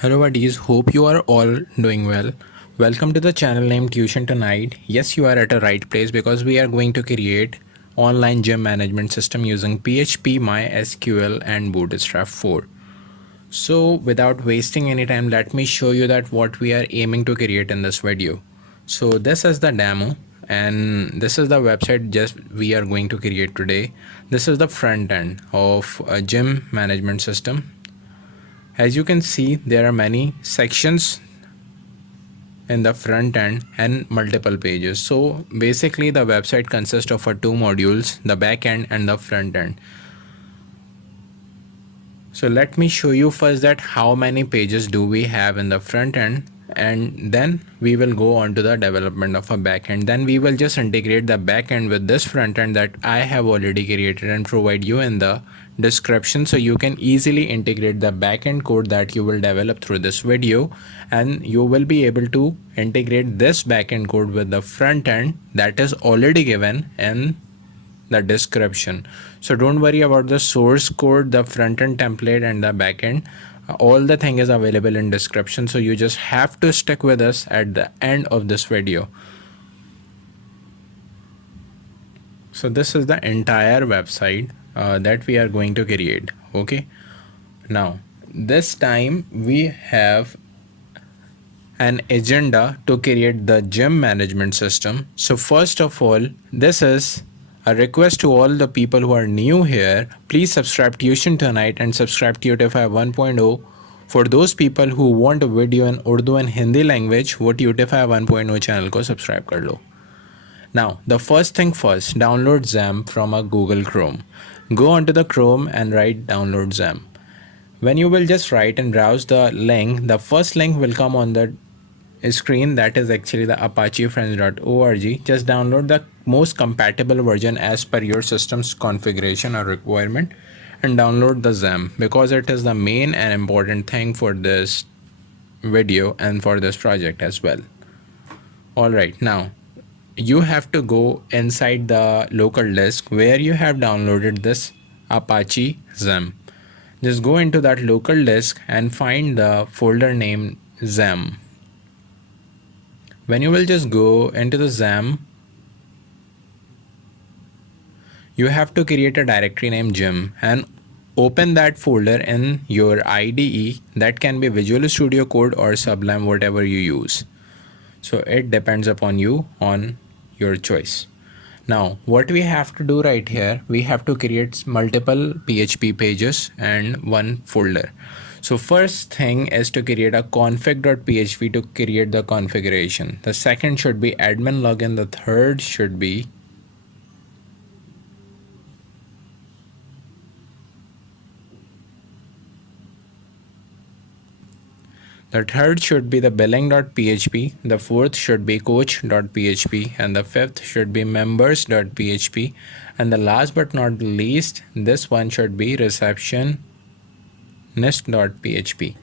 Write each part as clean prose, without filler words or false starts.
Hello buddies, hope you are all doing well. Welcome to the channel named Tuition Tonight. Yes, you are at the right place because we are going to create online gym management system using PHP, MySQL and Bootstrap 4. So without wasting any time, let me show you that what we are aiming to create in this video. So this is the demo and this is the website just we are going to create today. This is the front end of a gym management system. As you can see, there are many sections in the front end and multiple pages. So basically the website consists of two modules, the back end and the front end. So let me show you first that how many pages do we have in the front end, and then we will go on to the development of a back end. Then we will just integrate the back end with this front end that I have already created and provide you in the description, so you can easily integrate the backend code that you will develop through this video, and you will be able to integrate this backend code with the front end that is already given in the description. So don't worry about the source code, the front end template and the backend. All the thing is available in description, so you just have to stick with us at the end of this video. So this is the entire website that we are going to create. Okay, now this time we have an agenda to create the gym management system. So first of all, this is a request to all the people who are new here. Please subscribe Tuition Tonight and subscribe to Utify 1.0. For those people who want a video in Urdu and Hindi language, वो Utify 1.0 channel को subscribe कर लो. Now, the first thing first, download XAMPP from a Google Chrome. Go onto the Chrome and write download XAMPP. When you will just write and browse the link, the first link will come on the screen, that is actually the apachefriends.org. Just download the most compatible version as per your system's configuration or requirement and download the XAMPP, because it is the main and important thing for this video and for this project as well. Alright, now you have to go inside the local disk where you have downloaded this Apache XAMPP. Just go into that local disk and find the folder named XAMPP. When you will just go into the XAMPP, you have to create a directory named gym and open that folder in your IDE. That can be Visual Studio Code or Sublime, whatever you use. So it depends upon you, on your choice. Now what we have to do right here, we have to create multiple PHP pages and one folder. So first thing is to create a config.php to create the configuration. The second should be admin login. The third should be the billing.php, the fourth should be coach.php, and the fifth should be members.php, and the last but not least, this one should be receptionist.php.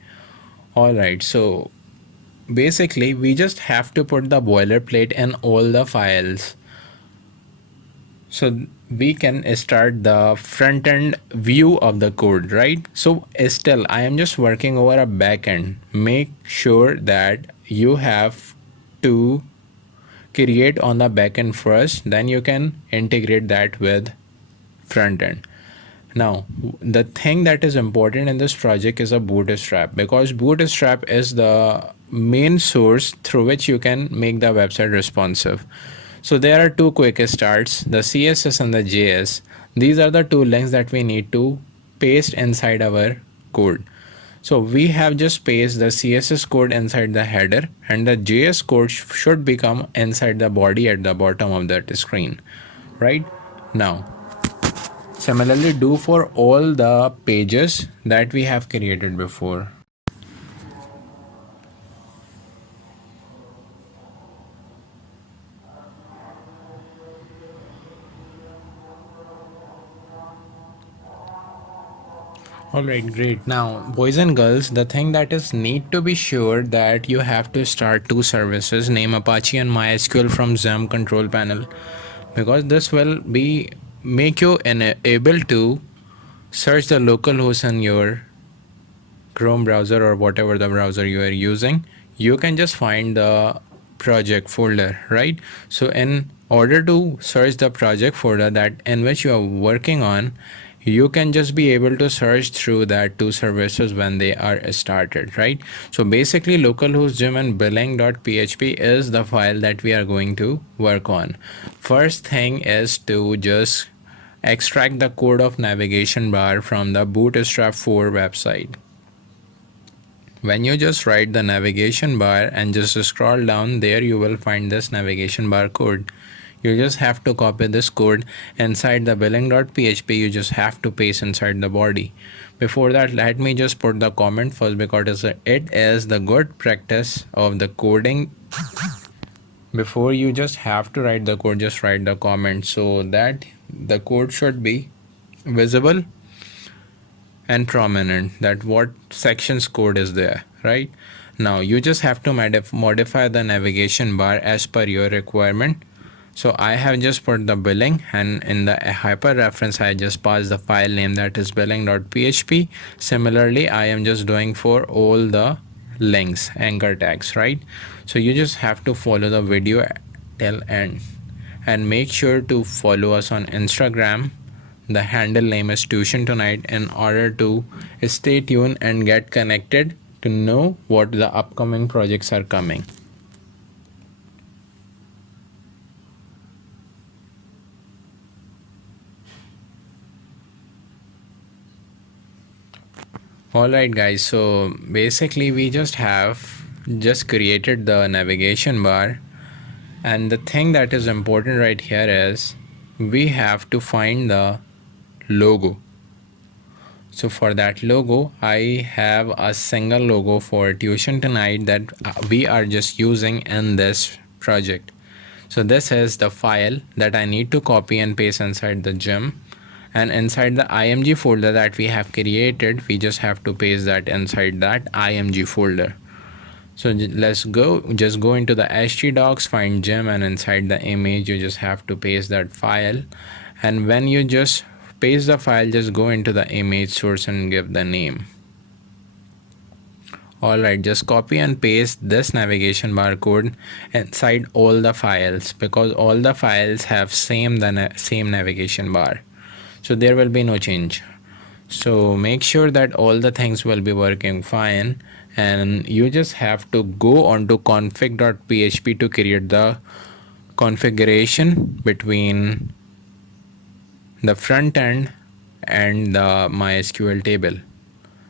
Alright, so basically we just have to put the boilerplate in all the files, so we can start the front end view of the code, right? So still I am just working over a backend. Make sure that you have to create on the backend first, then you can integrate that with front end. Now the thing that is important in this project is a bootstrap, because bootstrap is the main source through which you can make the website responsive. So there are two quick starts, the CSS and the JS. These are the two links that we need to paste inside our code. So we have just pasted the CSS code inside the header, and the JS code should become inside the body at the bottom of that screen. Right now, similarly do for all the pages that we have created before. Alright, great. Now boys and girls, the thing that is need to be sure that you have to start two services, name Apache and MySQL from XAMPP control panel, because this will be make you able to search the local host in your Chrome browser or whatever the browser you are using, you can just find the project folder, right? So in order to search the project folder that in which you are working on, you can just be able to search through that two services when they are started, right? So basically localhost gem and billing.php is the file that we are going to work on. First thing is to just extract the code of navigation bar from the Bootstrap 4 website. When you just write the navigation bar and just scroll down, there you will find this navigation bar code. You just have to copy this code inside the billing.php. You just have to paste inside the body. Before that, let me just put the comment first, because it is the good practice of the coding. Before you just have to write the code, just write the comment so that the code should be visible and prominent, that what section's code is there, right? Now you just have to modify the navigation bar as per your requirement. So I have just put the billing, and in the hyper reference I just passed the file name, that is billing.php. Similarly, I am just doing for all the links, anchor tags, right? So you just have to follow the video till end, and make sure to follow us on Instagram. The handle name is Tuition Tonight, in order to stay tuned and get connected to know what the upcoming projects are coming. Alright guys, so basically we just created the navigation bar, and the thing that is important right here is we have to find the logo. So for that logo, I have a single logo for Tuition Tonight that we are just using in this project. So this is the file that I need to copy and paste inside the gem, and inside the img folder that we have created, we just have to paste that inside that img folder. So let's just go into the htdocs, find gem, and inside the image you just have to paste that file. And when you just paste the file, just go into the image source and give the name. Alright, just copy and paste this navigation bar code inside all the files, because all the files have same navigation bar, so there will be no change. So make sure that all the things will be working fine, and you just have to go on to config.php to create the configuration between the front end and the MySQL table.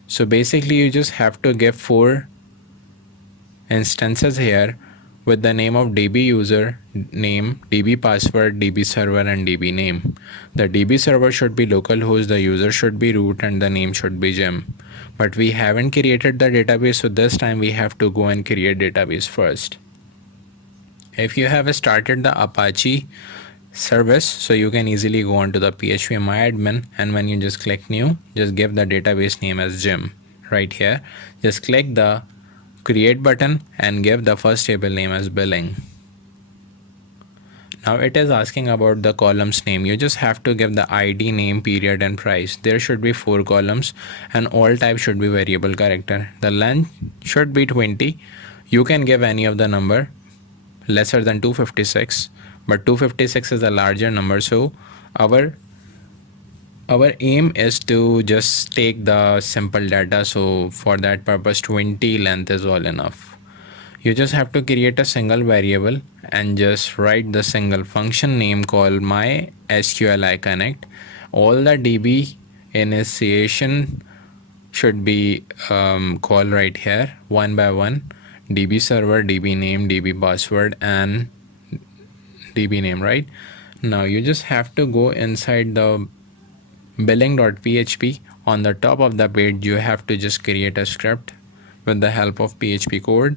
So basically you just have to give 4 instances here with the name of DB user name, DB password, DB server, and DB name. The DB server should be localhost, the user should be root, and the name should be gem. But we haven't created the database, so this time we have to go and create database first. If you have started the Apache service, so you can easily go on to the PHP MyAdmin, and when you just click new, just give the database name as gem. Right here, just click the create button and give the first table name as billing. Now it is asking about the columns name. You just have to give the ID, name, period, and price. There should be 4 columns, and all type should be variable character. The length should be 20. You can give any of the number lesser than 256, but 256 is a larger number, so our aim is to just take the simple data. So for that purpose, 20 length is all enough. You just have to create a single variable and just write the single function name called MySQL connect. All the DB initiation should be called right here one by one: DB server, DB name, DB password, and DB name. Right now you just have to go inside the billing.php. On the top of the page you have to just create a script with the help of PHP code.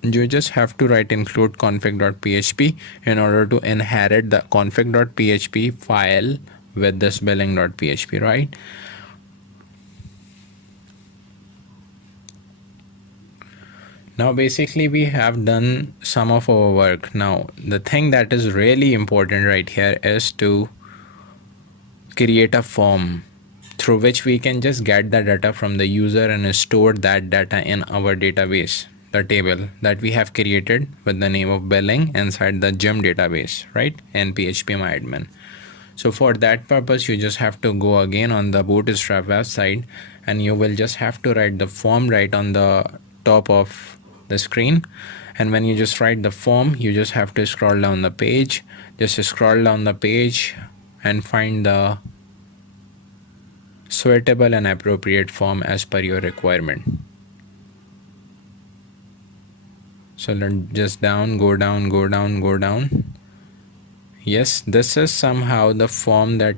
You just have to write include config.php in order to inherit the config.php file with this billing.php, right? Now basically we have done some of our work. Now the thing that is really important right here is to create a form through which we can just get the data from the user and store that data in our database, the table that we have created with the name of billing inside the gem database, right, in PHP MyAdmin. So for that purpose, you just have to go again on the Bootstrap website, and you will just have to write the form right on the top of the screen. And when you just write the form, you just have to scroll down the page, just scroll down the page and find the suitable and appropriate form as per your requirement. So let just go down. Yes, this is somehow the form that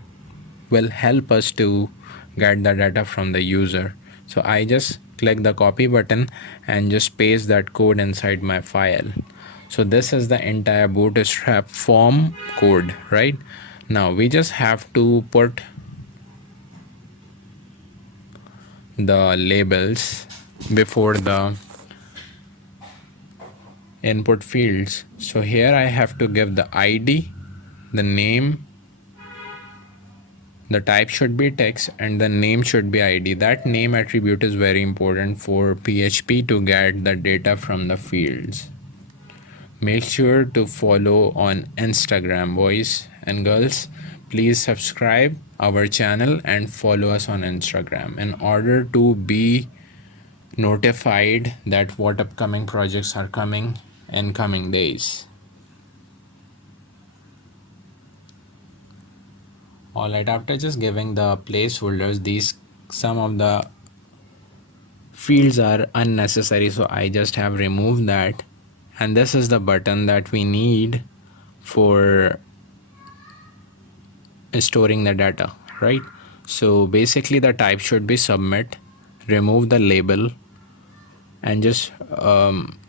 will help us to get the data from the user. So I just click the copy button and just paste that code inside my file. So this is the entire Bootstrap form code, right? Now we just have to put the labels before the input fields. So here I have to give the ID, the name, the type should be text, and the name should be ID. That name attribute is very important for PHP to get the data from the fields. Make sure to follow on Instagram, boys and girls. Please subscribe our channel and follow us on Instagram in order to be notified that what upcoming projects are coming in coming days. Alright, after just giving the placeholders, these some of the fields are unnecessary, so I just have removed that. And this is the button that we need for storing the data, right? So basically the type should be submit, remove the label, and just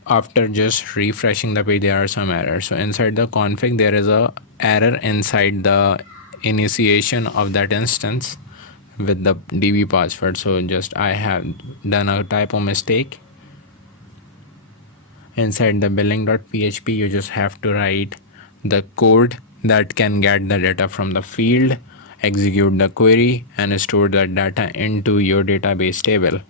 after just refreshing the page there are some errors. So inside the config there is a error inside the initiation of that instance with the DB password. So just I have done a typo mistake. Inside the billing.php you just have to write the code that can get the data from the field, execute the query, and store that data into your database table.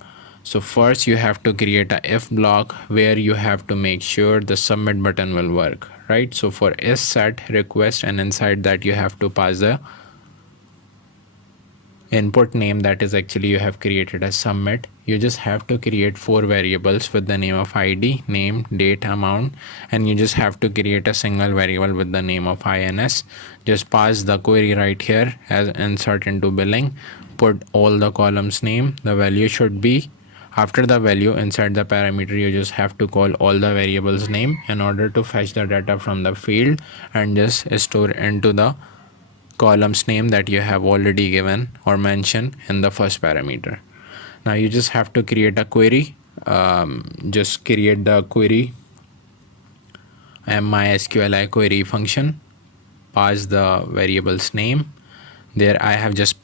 So first you have to create a if block where you have to make sure the submit button will work, right? So for is set request, and inside that you have to pass the input name that is actually you have created as submit. You just have to create 4 variables with the name of ID, name, date, amount, and you just have to create a single variable with the name of INS. Just pass the query right here as insert into billing, put all the columns name, the value should be after the value. Inside the parameter you just have to call all the variables name in order to fetch the data from the field and just store into the columns name that you have already given or mentioned in the first parameter. Now you just have to create a query. Just create the query MySQL query function, pass the variable's name. There I have just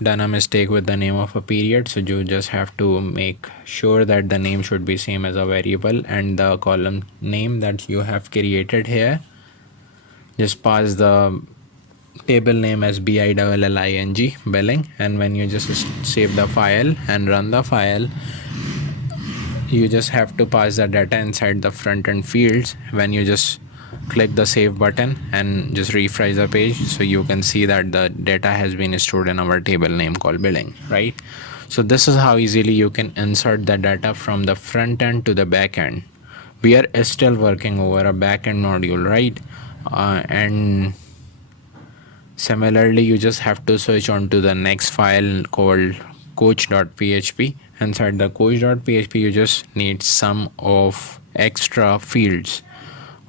done a mistake with the name of a period, so you just have to make sure that the name should be same as a variable, and the column name that you have created here, just pass the table name as billing billing. And when you just save the file and run the file, you just have to pass the data inside the front end fields. When you just click the save button and just refresh the page, so you can see that the data has been stored in our table name called billing, right? So this is how easily you can insert the data from the front end to the back end. We are still working over a back end module, right? And similarly you just have to switch on to the next file called coach.php. Inside the coach.php you just need some of extra fields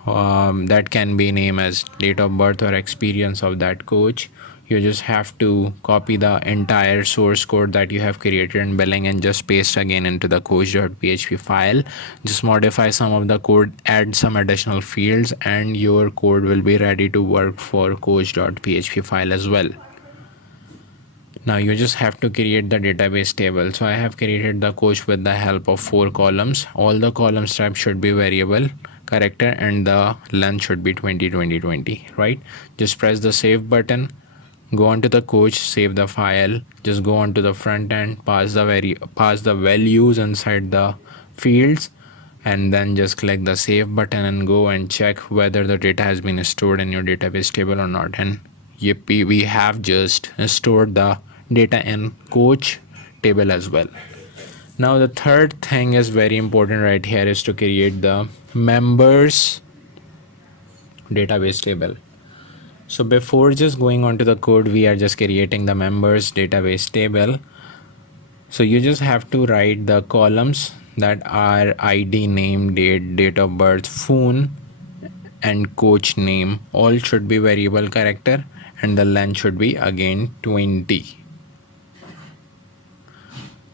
that can be named as date of birth or experience of that coach. You just have to copy the entire source code that you have created in billing and just paste again into the coach.php file. Just modify some of the code, add some additional fields, and your code will be ready to work for coach.php file as well. Now you just have to create the database table. So I have created the coach with the help of 4 columns. All the columns type should be variable character and the length should be 20 20 20, right? Just press the save button, go on to the coach, save the file, just go on to the front end, pass the values inside the fields, and then just click the save button and go and check whether the data has been stored in your database table or not. And yippee, we have just stored the data in coach table as well. Now the third thing is very important right here, is to create the members database table. So before just going on to the code, we are just creating the members database table. So you just have to write the columns that are ID, name, date of birth, phone, and coach name. All should be variable character, and the length should be again 20.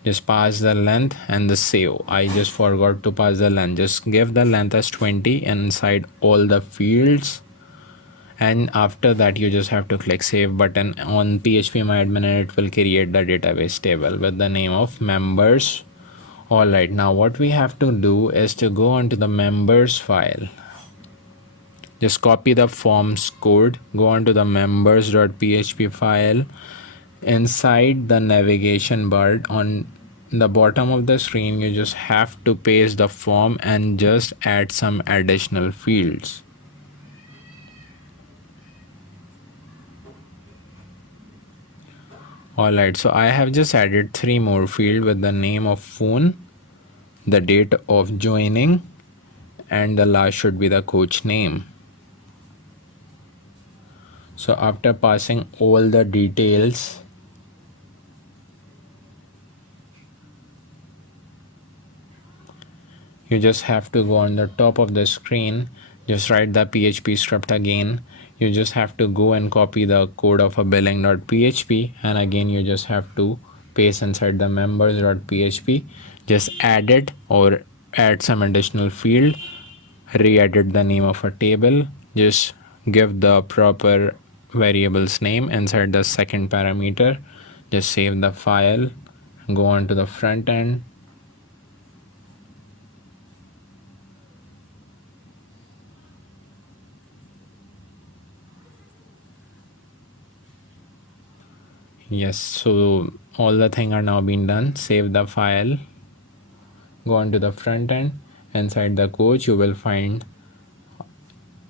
Just pass the length and the save. I just forgot to pass the length. Just give the length as 20 inside all the fields, and after that you just have to click save button on phpMyAdmin, and it will create the database table with the name of members. Alright, now what we have to do is to go onto the members file. Just copy the forms code, go on to the members.php file. Inside the navigation bar on the bottom of the screen, you just have to paste the form and just add some additional fields. Alright, so I have just added 3 more fields with the name of phone, the date of joining, and the last should be the coach name. So after passing all the details, you just have to go on the top of the screen, just write the PHP script again. You just have to go and copy the code of a billing.php, and again you just have to paste inside the members.php. Just add it or add some additional field, re-edit the name of a table, just give the proper variable's name inside the second parameter, just save the file, go on to the front end, yes, so all the things are now being done. Save the file, go on to the front end. Inside the coach you will find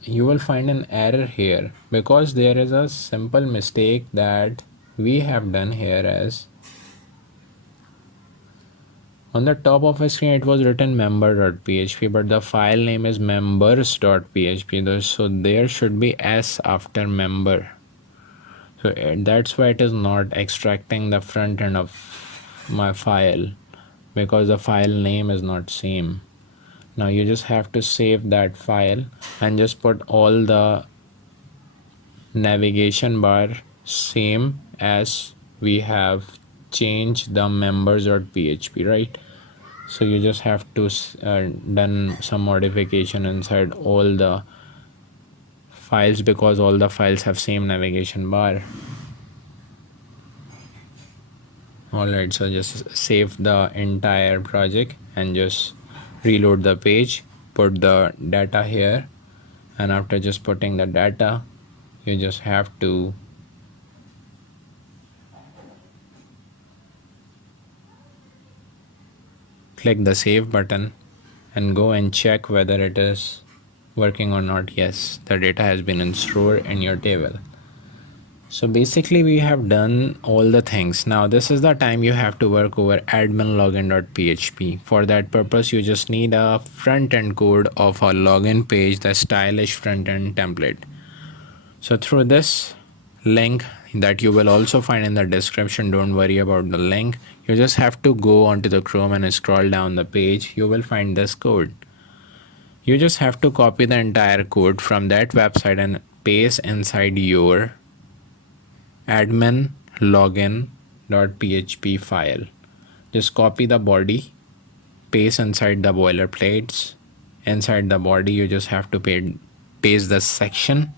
an error here, because there is a simple mistake that we have done here. As on the top of the screen it was written member.php, but the file name is members.php, so there should be s after member. So that's why it is not extracting the front end of my file, because the file name is not same. Now you just have to save that file and just put all the navigation bar same as we have changed the members.php, right? So you just have to done some modification inside all the files, because all the files have same navigation bar. Alright, so just save the entire project and just reload the page, put the data here, and after just putting the data you just have to click the save button and go and check whether it is working or not. Yes, the data has been stored in your table. So basically we have done all the things. Now this is the time you have to work over admin login.php. For that purpose you just need a front end code of a login page, the stylish front end template. So through this link that you will also find in the description, don't worry about the link, you just have to go onto the Chrome and scroll down the page. You will find this code. You just have to copy the entire code from that website and paste inside your admin login.php file. Just copy the body, paste inside the boilerplates. Inside the body you just have to paste the section,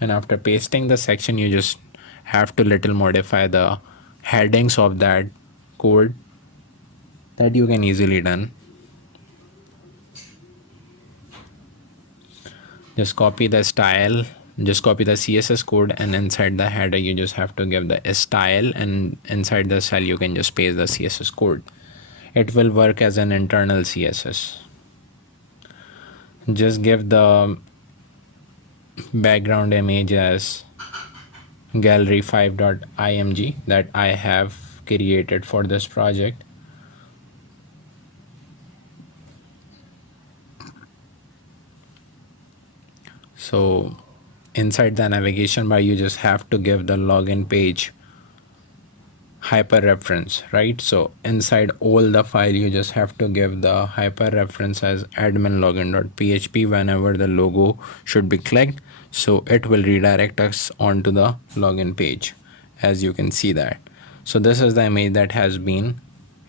and after pasting the section you just have to little modify the headings of that code. That you can easily done. Just copy the style just copy the CSS code, and inside the header you just have to give the style, and inside the style you can just paste the CSS code. It will work as an internal CSS. Just give the background image as gallery5.img that I have created for this project. So inside the navigation bar you just have to give the login page hyperreference, right? So inside all the file you just have to give the hyperreference as admin login.php whenever the logo should be clicked, so it will redirect us onto the login page, as you can see that. So this is the image that has been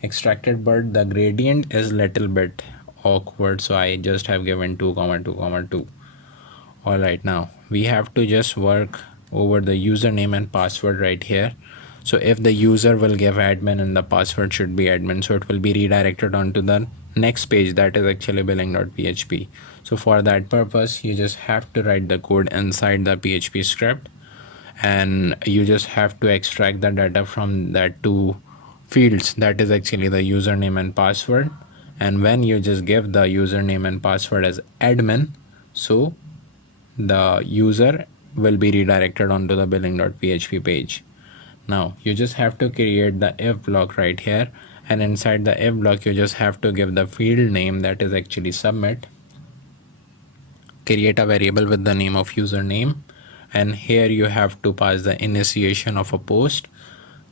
extracted, but the gradient is little bit awkward, so I just have given 2 comma 2 comma 2. All right, now we have to just work over the username and password right here. So if the user will give admin and the password should be admin, so it will be redirected onto the next page, that is actually billing.php. So for that purpose you just have to write the code inside the PHP script, and you just have to extract the data from that two fields, that is actually the username and password. And when you just give the username and password as admin, so the user will be redirected onto the billing.php page. Now you just have to create the if block right here, and inside the if block you just have to give the field name, that is actually submit, create a variable with the name of username, and here you have to pass the initiation of a post.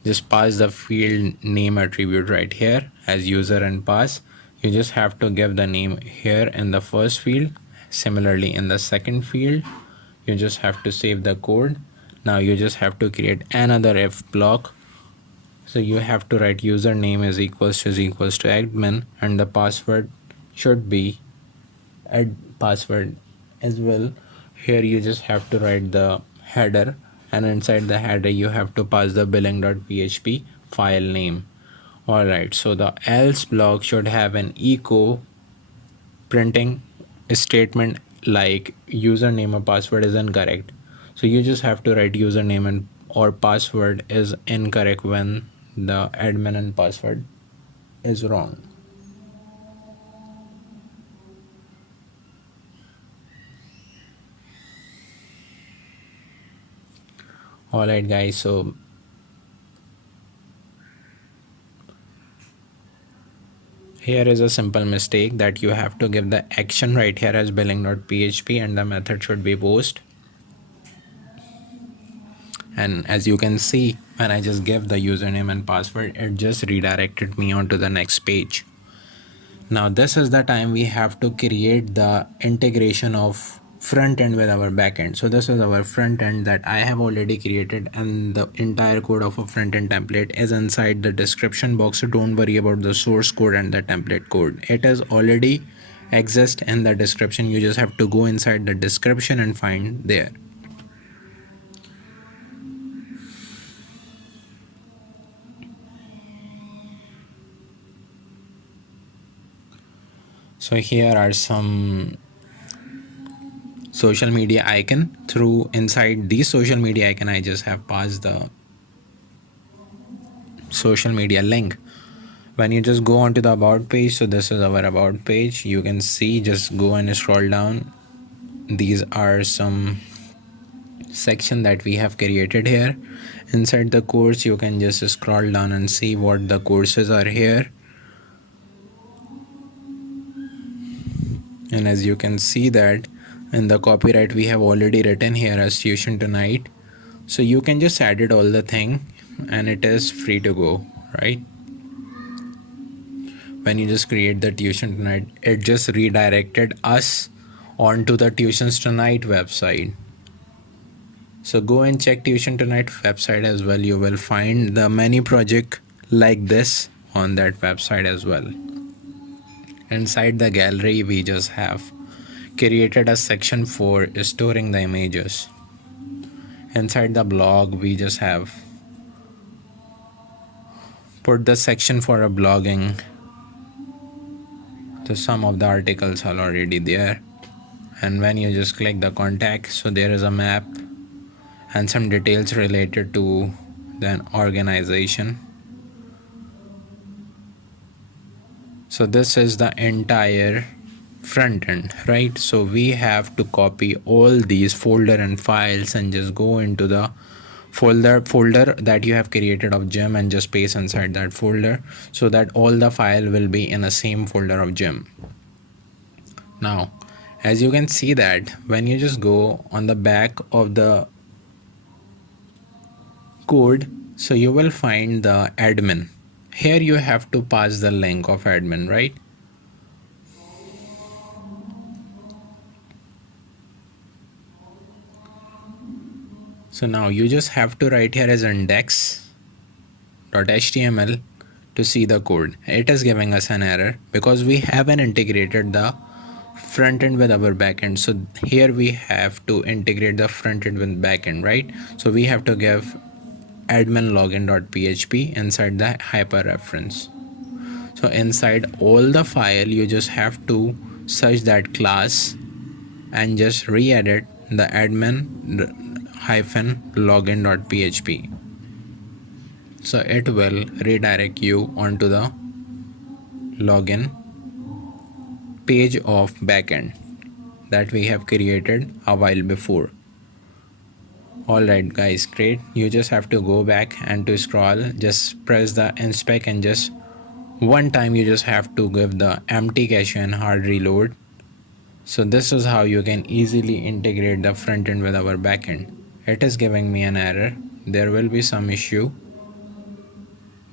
Just pass the field name attribute right here as user and pass. You just have to give the name here in the first field, similarly in the second field. You just have to save the code. Now you just have to create another if block. So you have to write username is equals to admin, and the password should be password as well. Here you just have to write the header, and inside the header you have to pass the billing.php file name. Alright, so the else block should have an echo printing statement like username or password is incorrect. So you just have to write username and or password is incorrect when the admin and password is wrong. Alright guys, so here is a simple mistake that you have to give the action right here as billing.php, and the method should be post. And as you can see, when I just give the username and password, it just redirected me onto the next page. Now this is the time we have to create the integration of front end with our back end. So this is our front end that I have already created, and the entire code of a front end template is inside the description box. So don't worry about the source code and the template code. It is already exist in the description. You just have to go inside the description and find there. So here are some social media icon. Through inside the social media icon I just have passed the social media link. When you just go onto the about page, so this is our about page, you can see, just go and scroll down. These are some section that we have created here. Inside the course you can just scroll down and see what the courses are here. And as you can see that in the copyright we have already written here as tuition tonight, so you can just edit all the thing and it is free to go, right? When you just create the tuition tonight, it just redirected us onto the tuitions tonight website. So go and check tuition tonight website as well. You will find the many project like this on that website as well. Inside the gallery we just have created a section for storing the images. Inside the blog we just have put the section for a blogging. So some of the articles are already there, and when you just click the contact, so there is a map and some details related to the organization. So this is the entire front end, right? So we have to copy all these folder and files and just go into the folder that you have created of gem and just paste inside that folder, so that all the file will be in the same folder of gem. Now as you can see that when you just go on the back of the code, so you will find the admin. Here you have to pass the link of admin, right? So now you just have to write here as index.html to see the code. It is giving us an error because we haven't integrated the front end with our backend. So here we have to integrate the front end with backend, right? So we have to give admin login.php inside the hyper reference. So inside all the file you just have to search that class and just re-edit the admin hyphen login.php. So it will redirect you onto the login page of backend that we have created a while before. Alright guys, great. You just have to go back and to scroll, just press the inspect and just one time you just have to give the empty cache and hard reload. So this is how you can easily integrate the front end with our backend. It is giving me an error. There will be some issue.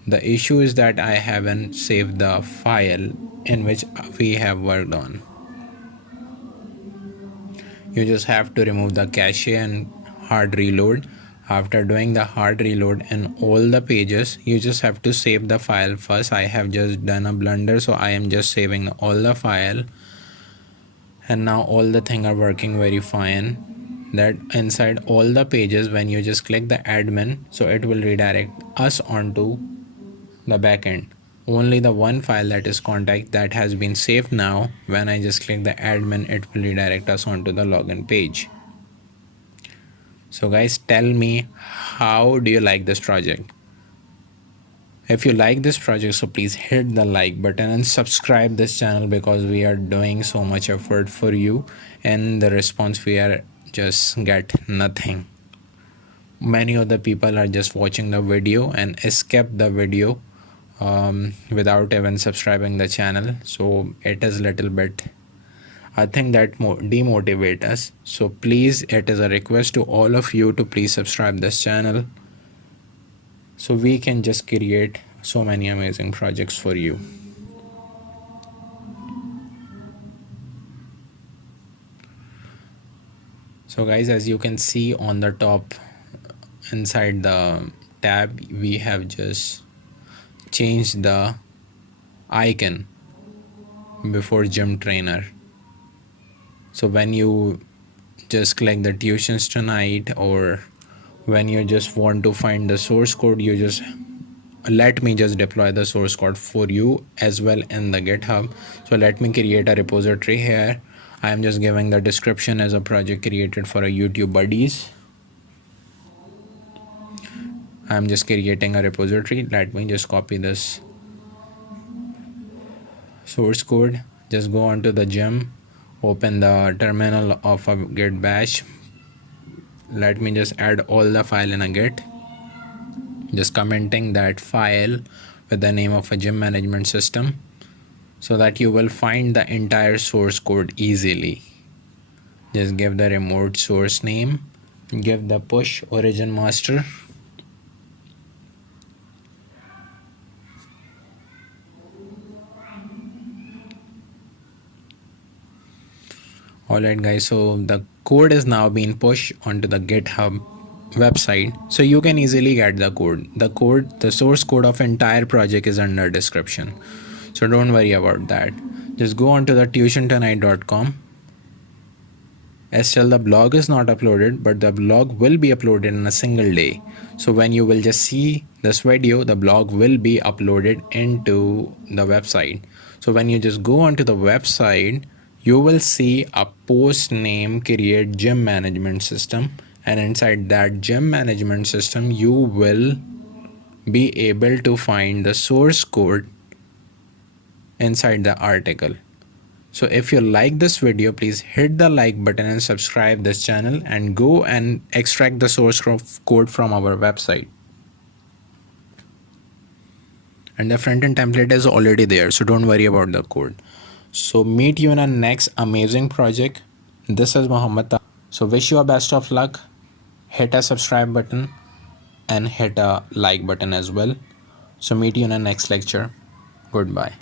The issue is that I haven't saved the file in which we have worked on. You just have to remove the cache and hard reload. After doing the hard reload in all the pages, you just have to save the file first. I have just done a blunder, so I am just saving all the file, and now all the things are working very fine. That inside all the pages, when you just click the admin, so it will redirect us onto the backend. Only the one file, that is contact, that has been saved. Now when I just click the admin, it will redirect us onto the login page. So guys, tell me, how do you like this project? If you like this project, so please hit the like button and subscribe this channel, because we are doing so much effort for you, and the response we are just get nothing. Many of the people are just watching the video and skip the video without even subscribing the channel. So it is little bit, I think, that demotivate us. So please, it is a request to all of you to please subscribe this channel, so we can just create so many amazing projects for you. So guys, as you can see on the top inside the tab, we have just changed the icon before gym trainer. So when you just click the tuitions tonight, or when you just want to find the source code, you just let me just deploy the source code for you as well in the GitHub. So let me create a repository here. I am just giving the description as a project created for a YouTube buddies. I am just creating a repository. Let me just copy this source code. Just go onto the gem, open the terminal of a git bash. Let me just add all the file in a git, just commenting that file with the name of a gym management system, so that you will find the entire source code easily. Just give the remote source name, give the push origin master, alright guys. So the code is now being pushed onto the GitHub website, so you can easily get the code. The source code of entire project is under description, so don't worry about that. Just go onto the tuitiontonight.com. Still the blog is not uploaded, but the blog will be uploaded in a single day. So when you will just see this video, the blog will be uploaded into the website. So when you just go onto the website, you will see a post name create gym management system, and inside that gym management system you will be able to find the source code inside the article. So if you like this video, please hit the like button and subscribe this channel, and go and extract the source code from our website. And the front-end template is already there, so don't worry about the code. So meet you in a next amazing project. This is Muhammad. So wish you a best of luck. Hit a subscribe button and hit a like button as well. So meet you in a next lecture. Goodbye.